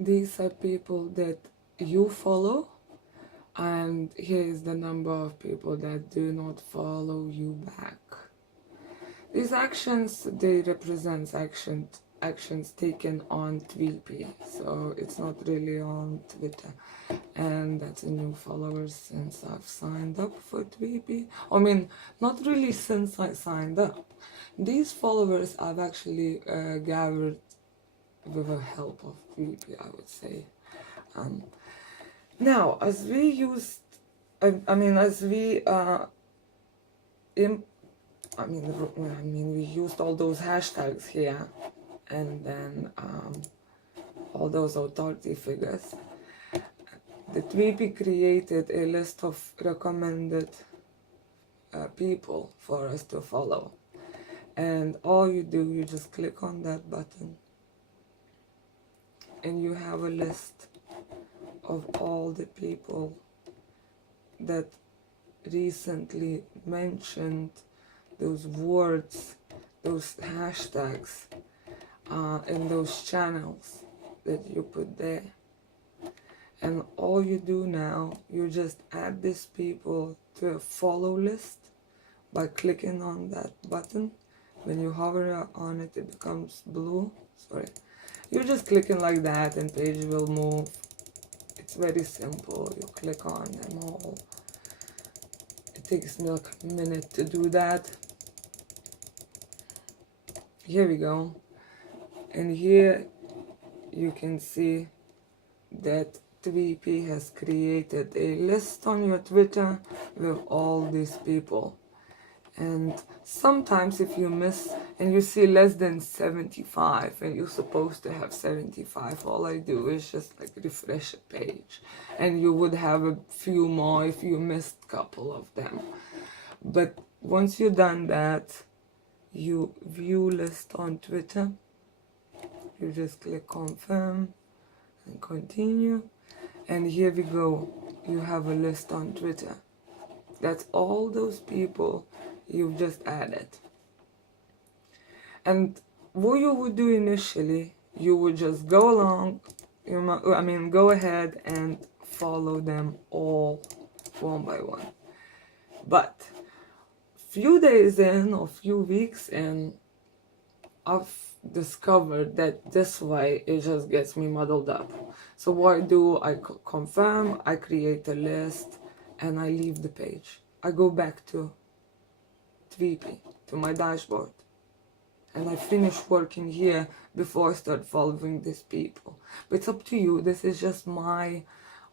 these are people that you follow, and here is the number of people that do not follow you back. These actions, they represent actions taken on Tweepi, so it's not really on Twitter. And that's a new followers since I've signed up for Tweepi. I mean, not really since I signed up. These followers I've actually gathered with the help of Tweepi, I would say. Now, as we used, as we we used all those hashtags here, and then all those authority figures. The Tweepi created a list of recommended people for us to follow, and all you do, you just click on that button, and you have a list of all the people that recently mentioned those words, those hashtags, in those channels that you put there. And all you do now, you just add these people to a follow list by clicking on that button. When you hover on it, it becomes blue. Sorry. You're just clicking like that and page will move. It's very simple. You click on them all. It takes me like a minute to do that. Here we go. And here you can see that Tweepi has created a list on your Twitter with all these people. And sometimes if you miss and you see less than 75 and you're supposed to have 75, all I do is just like refresh a page, and you would have a few more if you missed a couple of them. But once you've done that, you view list on Twitter, you just click confirm and continue, and here we go. You have a list on Twitter. That's all those people you've just added. And what you would do initially, you would just go along, go ahead and follow them all one by one. But few days in or few weeks in, I've discovered that this way it just gets me muddled up. So what I do, I confirm, I create a list, and I leave the page. I go back to Tweepi, to my dashboard, and I finish working here before I start following these people. But it's up to you. This is just my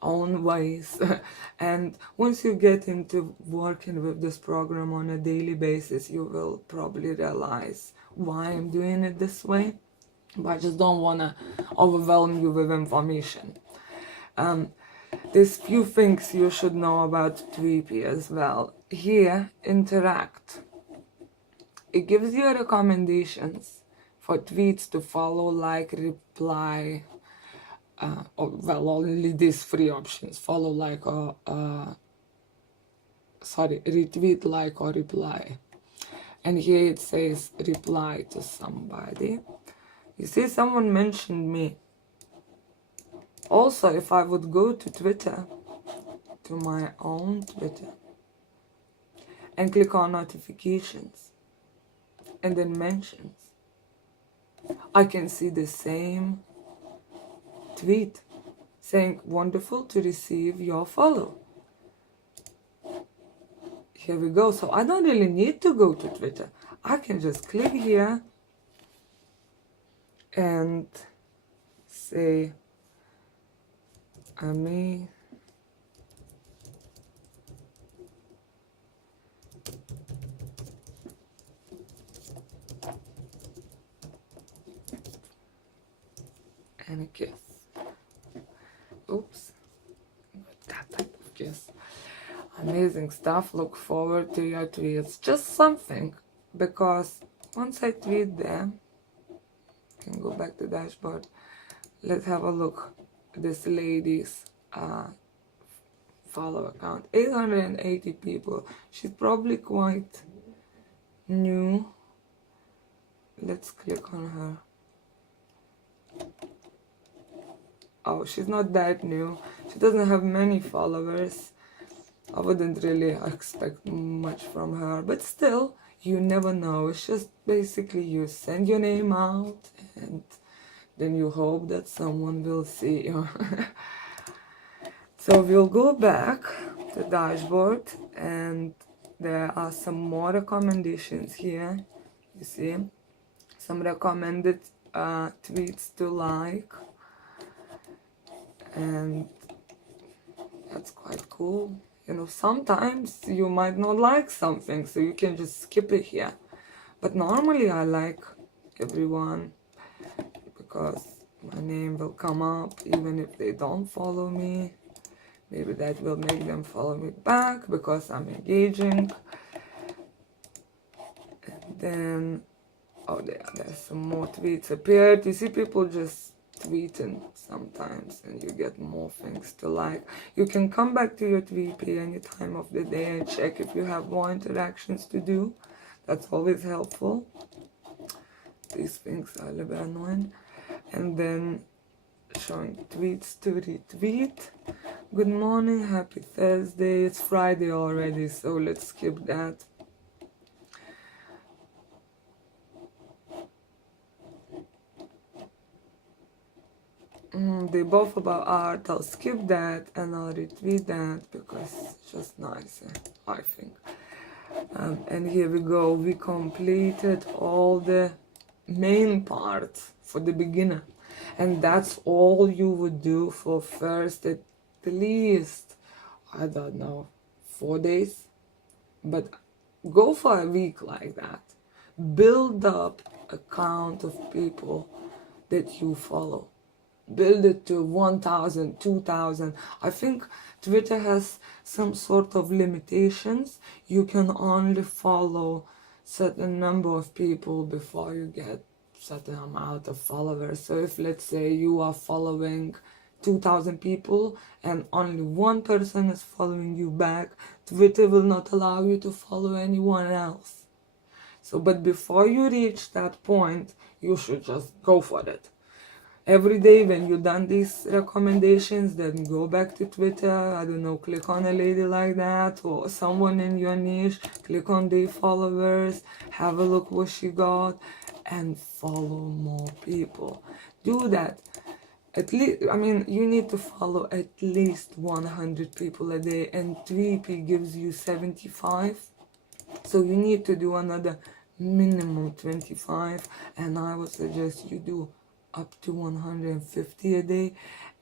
own ways. And once you get into working with this program on a daily basis, you will probably realize why I'm doing it this way. But I just don't want to overwhelm you with information. There's few things you should know about Tweepi as well. Here, interact. It gives you recommendations for tweets to follow, like, reply, only these three options: follow, like, or retweet, like, or reply. And here it says reply to somebody. You see, someone mentioned me. Also, if I would go to Twitter, to my own Twitter, and click on notifications, and then mentions, I can see the same tweet saying, wonderful to receive your follow. Here we go. So I don't really need to go to Twitter. I can just click here and say, Ami, and a kiss. Oops, that type of kiss. Amazing stuff. Look forward to your tweets. Just something, because once I tweet them, I can go back to dashboard. Let's have a look. This lady's follow account, 880 people. She's probably quite new. Let's click on her. oh, she's not that new. She doesn't have many followers. I wouldn't really expect much from her, but still, you never know. It's just basically you send your name out and then you hope that someone will see you. So we'll go back to the dashboard, and there are some more recommendations here. You see, some recommended tweets to like, and that's quite cool. You know, sometimes you might not like something, so you can just skip it here. But normally I like everyone because my name will come up even if they don't follow me. Maybe that will make them follow me back because I'm engaging. And then, oh, there's some more tweets appeared. You see people just tweeting sometimes and you get more things to like. You can come back to your Tweepi any time of the day and check if you have more interactions to do. That's always helpful. These things are a little bit annoying. And then showing tweets to retweet. Good morning, happy Thursday. It's Friday already, so let's skip that. They both about art. I'll skip that and I'll retweet that because it's just nicer, I think. And here we go. We completed all the main parts for the beginner, and that's all you would do for first at least, I don't know, 4 days, but go for a week like that. Build up a count of people that you follow. Build it to 1,000, 2,000. I think Twitter has some sort of limitations. You can only follow certain number of people before you get certain amount of followers. So if, let's say, you are following 2,000 people and only one person is following you back, Twitter will not allow you to follow anyone else. So, but before you reach that point, you should just go for it. Every day when you've done these recommendations, then go back to Twitter, I don't know, click on a lady like that or someone in your niche, click on their followers, have a look what she got, and follow more people. Do that. At least, I mean, you need to follow at least 100 people a day, and Tweepi gives you 75. So you need to do another minimum 25, and I would suggest you do up to 150 a day.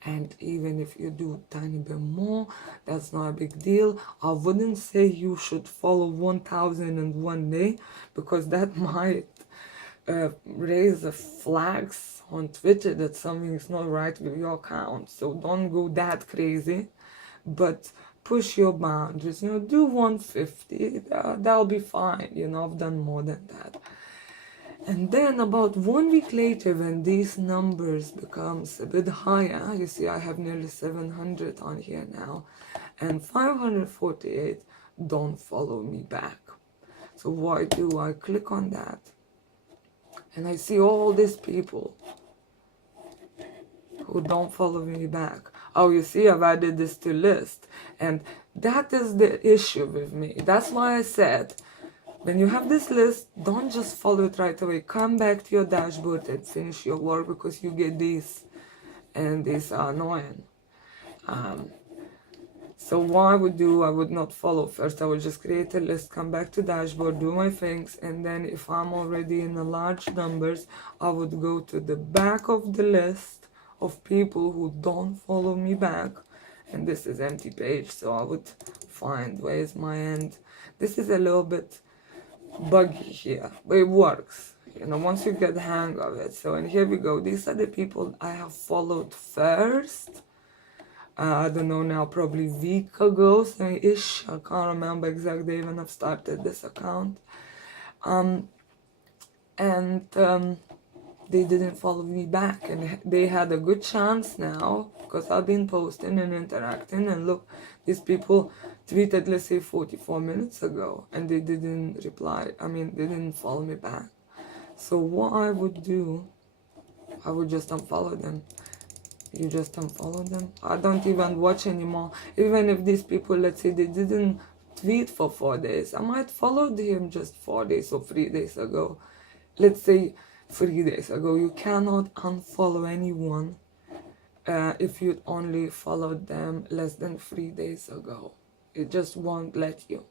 And even if you do a tiny bit more, that's not a big deal. I wouldn't say you should follow 1,000 in one day, because that might raise the flags on Twitter that something is not right with your account. So don't go that crazy, but push your boundaries. You know, do 150. That'll be fine. You know, I've done more than that. And then about 1 week later, when these numbers becomes a bit higher, you see I have nearly 700 on here now, and 548 don't follow me back. So what do? I click on that, and I see all these people who don't follow me back. Oh, you see, I've added this to list, and that is the issue with me. That's why I said, when you have this list, don't just follow it right away. Come back to your dashboard and finish your work, because you get these, and these are annoying. So what I would do, I would not follow first. I would just create a list, come back to dashboard, do my things, and then if I'm already in the large numbers, I would go to the back of the list of people who don't follow me back. And this is empty page, so I would find where's my end. This is a little bit buggy here, but it works, you know, once you get the hang of it. So, and here we go. These are the people I have followed first. I don't know now, probably a week ago, so ish. I can't remember exact day when I've started this account. They didn't follow me back, and they had a good chance now, because I've been posting and interacting, and look, these people tweeted, let's say 44 minutes ago, and they didn't reply. I mean, they didn't follow me back. So what I would do, I would just unfollow them. you just unfollow them. I don't even watch anymore. Even if these people, let's say they didn't tweet for 4 days, I might follow him just 4 days or 3 days ago. Let's say 3 days ago. You cannot unfollow anyone if you only followed them less than 3 days ago. It just won't let you.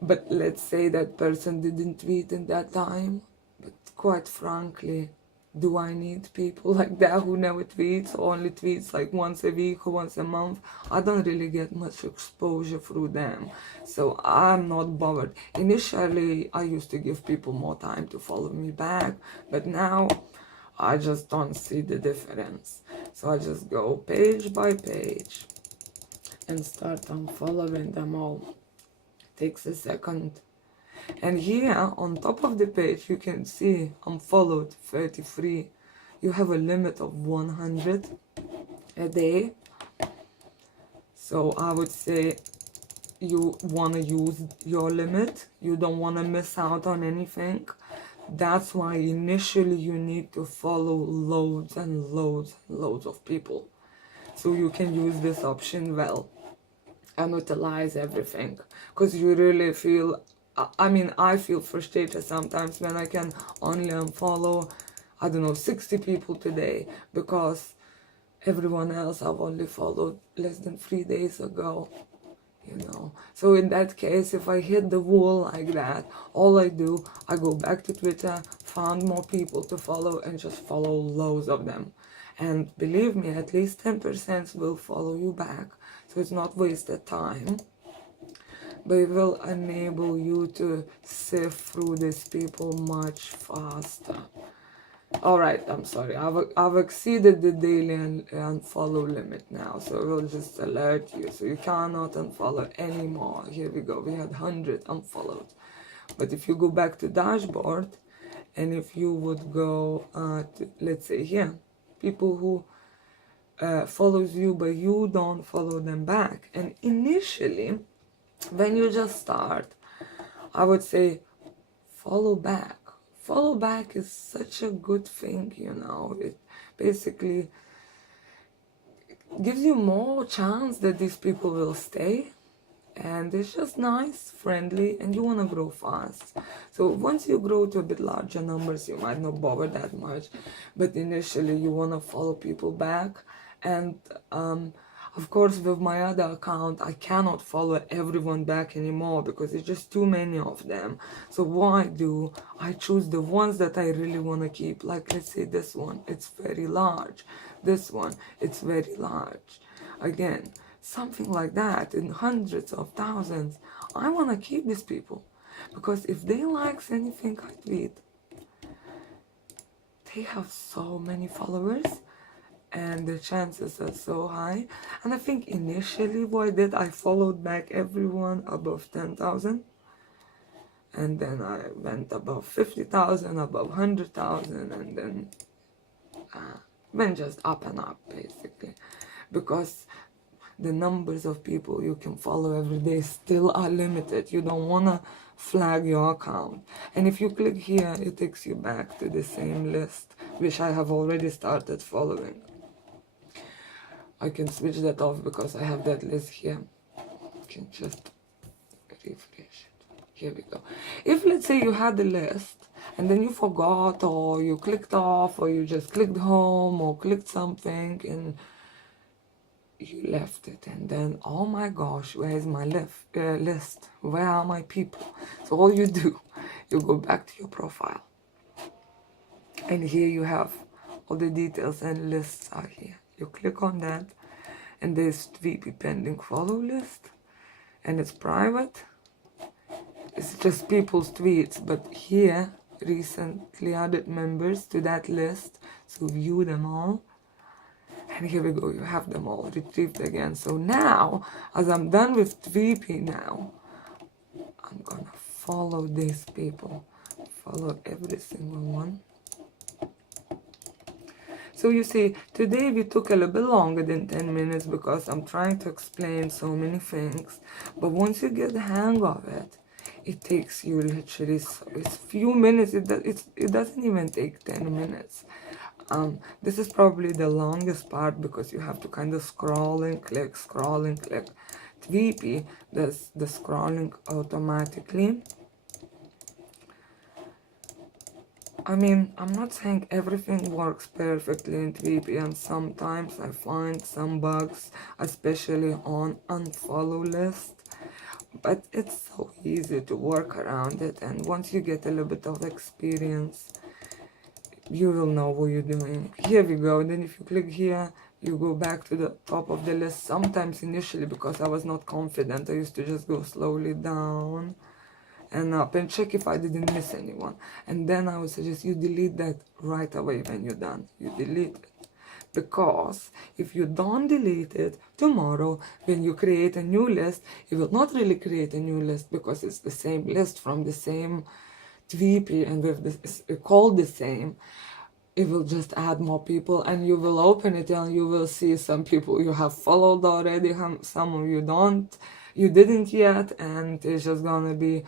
But let's say that person didn't tweet in that time. But quite frankly, do I need people like that who never tweets or only tweets like once a week or once a month? I don't really get much exposure through them, so I'm not bothered. Initially, I used to give people more time to follow me back, but now I just don't see the difference. So I just go page by page and start unfollowing them all. Takes a second. And here on top of the page you can see unfollowed 33. You have a limit of 100 a day. So I would say you want to use your limit. You don't want to miss out on anything. That's why initially you need to follow loads and loads and loads of people. So you can use this option well and utilize everything. Because you really feel, I feel frustrated sometimes when I can only unfollow, 60 people today because everyone else I've only followed less than 3 days ago. So in that case, if I hit the wall like that, all I do, I go back to Twitter, find more people to follow and just follow loads of them. And believe me, at least 10% will follow you back, so it's not wasted time. But it will enable you to sift through these people much faster. Alright, I'm sorry, I've exceeded the daily unfollow limit now, so it will just alert you, so you cannot unfollow anymore. Here we go, we had 100 unfollowed. But if you go back to dashboard, and if you would go to, let's say here, people who follows you but you don't follow them back, and initially when you just start, I would say follow back. Follow back is such a good thing, it basically gives you more chance that these people will stay, and it's just nice, friendly, and you want to grow fast. So once you grow to a bit larger numbers, you might not bother that much, but initially you want to follow people back. And of course, with my other account, I cannot follow everyone back anymore because it's just too many of them. So what I do, I choose the ones that I really want to keep. Like, let's say this one, it's very large. This one, it's very large. Again, something like that in hundreds of thousands. I want to keep these people because if they like anything I tweet, they have so many followers and the chances are so high. And I think initially what I did, I followed back everyone above 10,000, and then I went above 50,000, above 100,000, and then went just up and up basically, because the numbers of people you can follow every day still are limited. You don't want to flag your account. And if you click here, it takes you back to the same list, which I have already started following. I can switch that off because I have that list here. I can just refresh it. Here we go. If let's say you had the list and then you forgot, or you clicked off, or you just clicked home or clicked something and you left it, and then oh my gosh, where is my list? Where are my people? So all you do, you go back to your profile, and here you have all the details and lists are here. You click on that, and there's Tweepi pending follow list, and it's private. It's just people's tweets, but here recently added members to that list, so view them all. And here we go, you have them all retrieved again. So now, as I'm done with Tweepi now, I'm gonna follow these people, follow every single one. So you see, today we took a little bit longer than 10 minutes because I'm trying to explain so many things. But once you get the hang of it, it takes you literally it's few minutes. It doesn't even take 10 minutes. This is probably the longest part because you have to kind of scroll and click, scroll and click. Tweepi does the scrolling automatically. I mean, I'm not saying everything works perfectly in Tweepi, and sometimes I find some bugs, especially on unfollow list. But it's so easy to work around it, and once you get a little bit of experience, you will know what you're doing. Here we go. Then if you click here, you go back to the top of the list. Sometimes initially, because I was not confident, I used to just go slowly down and up and check if I didn't miss anyone. And then I would suggest you delete that right away when you're done. You delete it. Because if you don't delete it tomorrow, when you create a new list, it will not really create a new list because it's the same list from the same Tweepi and with this called the same. It will just add more people, and you will open it and you will see some people you have followed already, some of you didn't yet, and it's just gonna be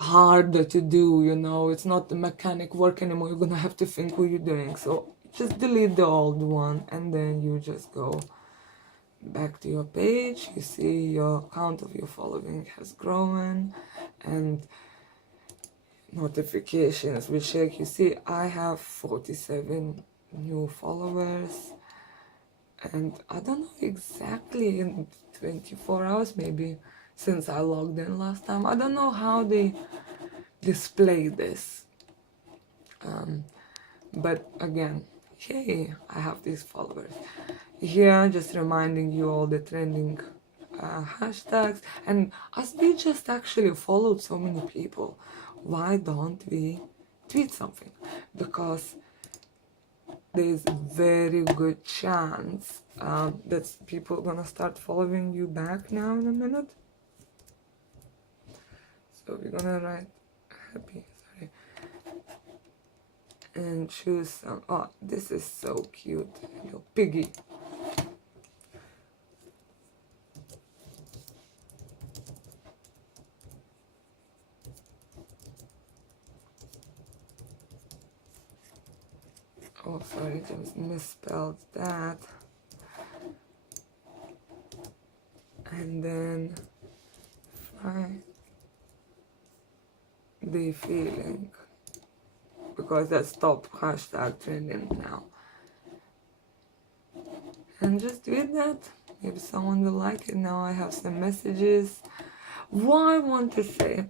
harder to do, you know. It's not the mechanic work anymore. You're gonna have to think what you're doing. So just delete the old one, and then you just go back to your page. You see your count of your following has grown, and notifications will check. You see I have 47 new followers, and I don't know exactly, in 24 hours maybe since I logged in last time. I don't know how they display this, but again, hey, I have these followers here, just reminding you all the trending hashtags. And as we just actually followed so many people, why don't we tweet something? Because there's a very good chance that people are gonna start following you back now in a minute. So we're gonna write happy, sorry, and choose some. Oh, this is so cute, little piggy. Oh, sorry, just misspelled that. And then try the feeling, because that's top hashtag trending now. And just tweet that. Maybe someone will like it. Now I have some messages. What I want to say,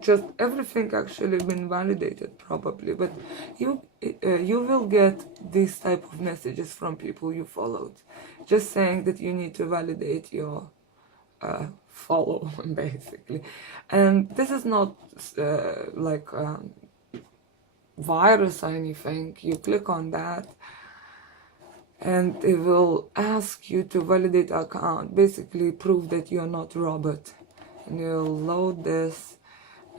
just everything actually been validated probably, but you will get these type of messages from people you followed, just saying that you need to validate your follow basically. And this is not like virus or anything. You click on that and it will ask you to validate account, basically prove that you're not robot, and you'll load this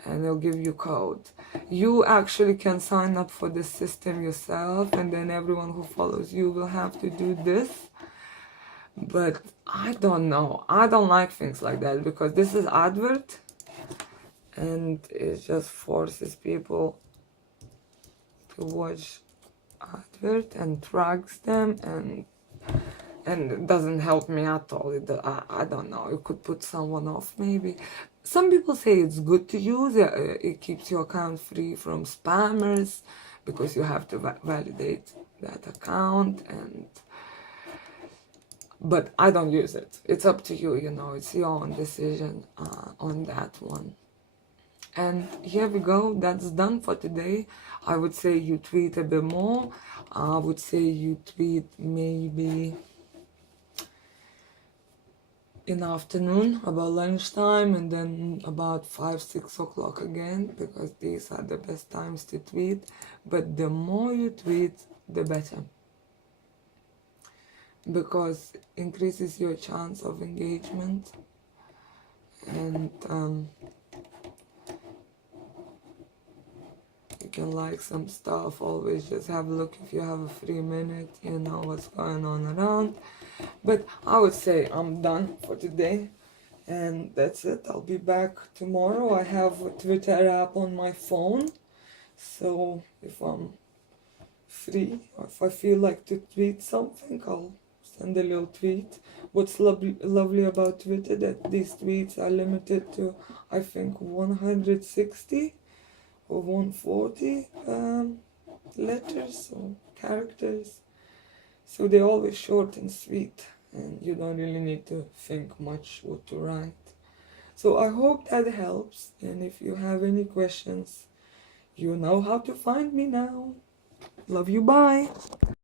and it'll give you code. You actually can sign up for the system yourself, and then everyone who follows you will have to do this. But I don't know, I don't like things like that, because this is advert and it just forces people to watch advert and tracks them, and it doesn't help me at all. I don't know, it could put someone off maybe. Some people say it's good to use it. It keeps your account free from spammers, because you have to validate that account. But I don't use it. It's up to you, you know, it's your own decision on that one. And here we go, that's done for today. I would say you tweet a bit more. I would say you tweet maybe in the afternoon, about lunchtime, and then about 5-6 o'clock again, because these are the best times to tweet. But the more you tweet, the better, because increases your chance of engagement. And you can like some stuff. Always just have a look if you have a free minute, you know what's going on around. But I would say I'm done for today, and that's it. I'll be back tomorrow. I have a Twitter app on my phone, so if I'm free. If I feel like to tweet something, I'll send a little tweet. What's lovely about Twitter that these tweets are limited to, I think, 160 or 140 letters or characters. So they're always short and sweet, and you don't really need to think much what to write. So I hope that helps, and if you have any questions, you know how to find me now. Love you, bye!